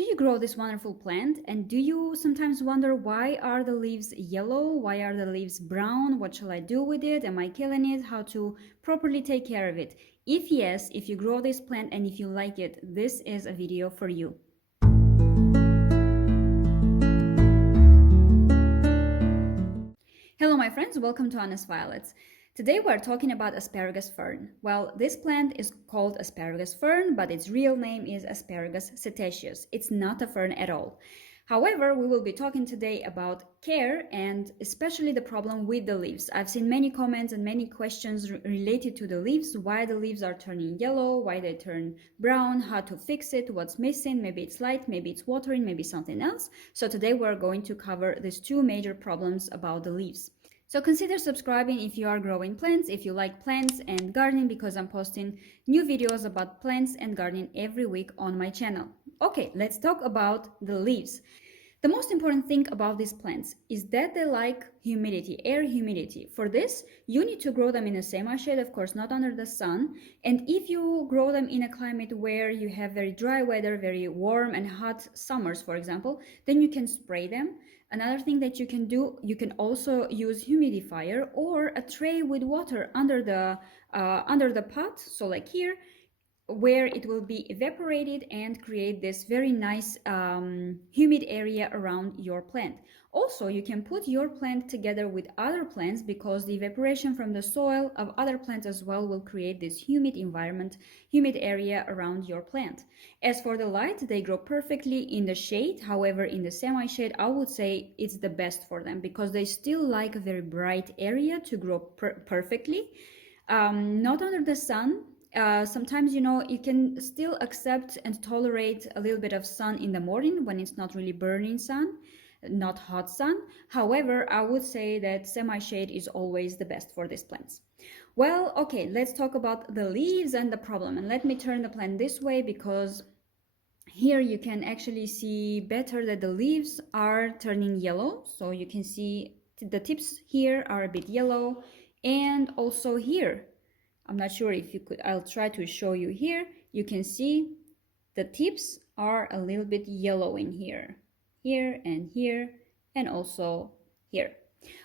Do you grow this wonderful plant, and do you sometimes wonder why are the leaves yellow? Why are the leaves brown? What shall I do with it? Am I killing it? How to properly take care of it? If yes, if you grow this plant and if you like it, this is a video for you. Hello my friends, welcome to Honest Violets. Today we're talking about asparagus fern. Well, this plant is called asparagus fern, but its real name is Asparagus Setaceus. It's not a fern at all. However, we will be talking today about care and especially the problem with the leaves. I've seen many comments and many questions related to the leaves, why the leaves are turning yellow, why they turn brown, how to fix it, what's missing, maybe it's light, maybe it's watering, maybe something else. So today we're going to cover these two major problems about the leaves. So consider subscribing if you are growing plants, if you like plants and gardening, because I'm posting new videos about plants and gardening every week on my channel. Okay, let's talk about the leaves. The most important thing about these plants is that they like humidity, air humidity. For this, you need to grow them in a semi-shade, of course, not under the sun. And if you grow them in a climate where you have very dry weather, very warm and hot summers, for example, then you can spray them. Another thing that you can do, you can also use humidifier or a tray with water under the pot, so like here, where it will be evaporated and create this very nice humid area around your plant. Also, you can put your plant together with other plants because the evaporation from the soil of other plants as well will create this humid environment, humid area around your plant. As for the light, they grow perfectly in the shade. However, in the semi-shade, I would say it's the best for them because they still like a very bright area to grow perfectly. Not under the sun. Sometimes, you can still accept and tolerate a little bit of sun in the morning when it's not really burning sun, not hot sun. However, I would say that semi-shade is always the best for these plants. Well, okay, let's talk about the leaves and the problem. And let me turn the plant this way because here you can actually see better that the leaves are turning yellow. So you can see the tips here are a bit yellow, and also here. I'm not sure if you could, I'll try to show you here. You can see the tips are a little bit yellow in here, and also here.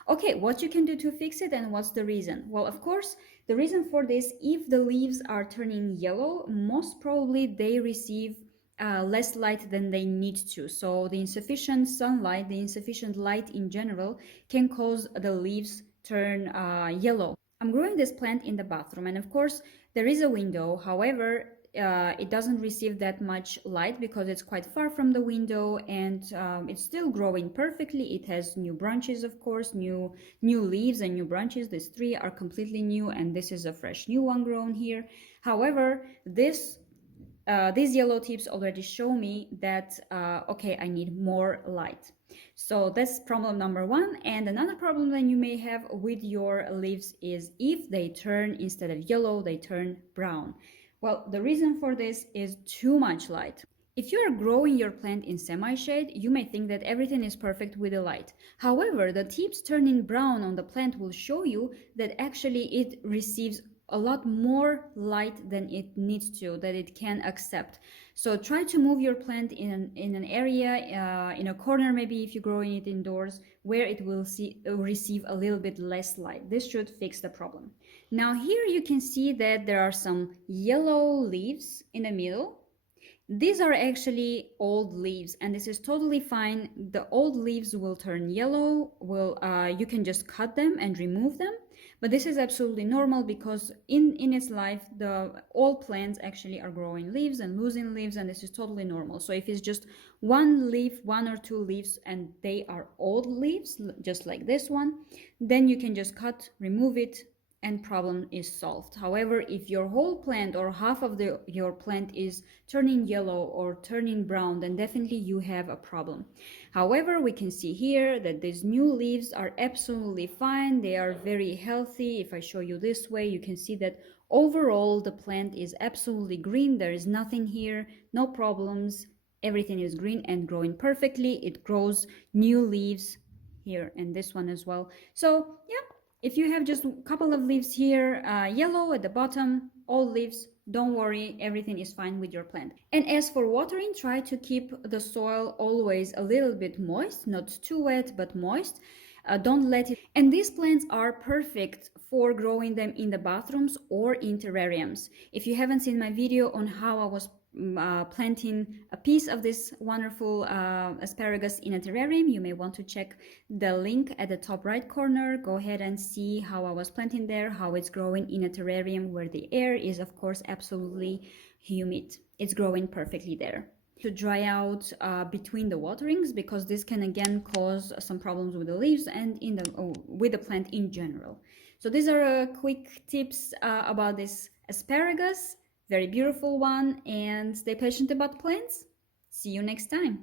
Okay, what you can do to fix it and what's the reason? Well, of course, the reason for this, if the leaves are turning yellow, most probably they receive less light than they need to. So the insufficient sunlight, the insufficient light in general can cause the leaves turn yellow. I'm growing this plant in the bathroom, and of course there is a window. However, it doesn't receive that much light because it's quite far from the window, and it's still growing perfectly. It has new branches, of course, new leaves and new branches. These three are completely new, and this is a fresh new one grown here. However, these yellow tips already show me that okay, I need more light. So that's problem number one. And another problem that you may have with your leaves is if they turn, instead of yellow, they turn brown. Well, the reason for this is too much light. If you are growing your plant in semi-shade, you may think that everything is perfect with the light. However, the tips turning brown on the plant will show you that actually it receives a lot more light than it needs to, that it can accept. So try to move your plant in an area, in a corner maybe if you're growing it indoors, where it will receive a little bit less light. This should fix the problem. Now here you can see that there are some yellow leaves in the middle. These are actually old leaves, and this is totally fine. The old leaves will turn yellow. You can just cut them and remove them. But this is absolutely normal because in its life, all plants actually are growing leaves and losing leaves, and this is totally normal. So if it's just one leaf, one or two leaves, and they are old leaves, just like this one, then you can just cut, remove it, and problem is solved. However, if your whole plant or half of your plant is turning yellow or turning brown, then definitely you have a problem. However, we can see here that these new leaves are absolutely fine. They are very healthy. If I show you this way, you can see that overall the plant is absolutely green. There is nothing here, no problems. Everything is green and growing perfectly. It grows new leaves here and this one as well. So yeah, if you have just a couple of leaves here, yellow at the bottom, all leaves, don't worry, everything is fine with your plant. And as for watering, try to keep the soil always a little bit moist, not too wet, but moist. Don't let it. And these plants are perfect for growing them in the bathrooms or in terrariums. If you haven't seen my video on how I was planting a piece of this wonderful asparagus in a terrarium, you may want to check the link at the top right corner. Go ahead and see how I was planting there, how it's growing in a terrarium where the air is of course absolutely humid. It's growing perfectly there. To dry out between the waterings, because this can again cause some problems with the leaves and with the plant in general. So these are quick tips about this asparagus. Very beautiful one, and stay patient about plants. See you next time.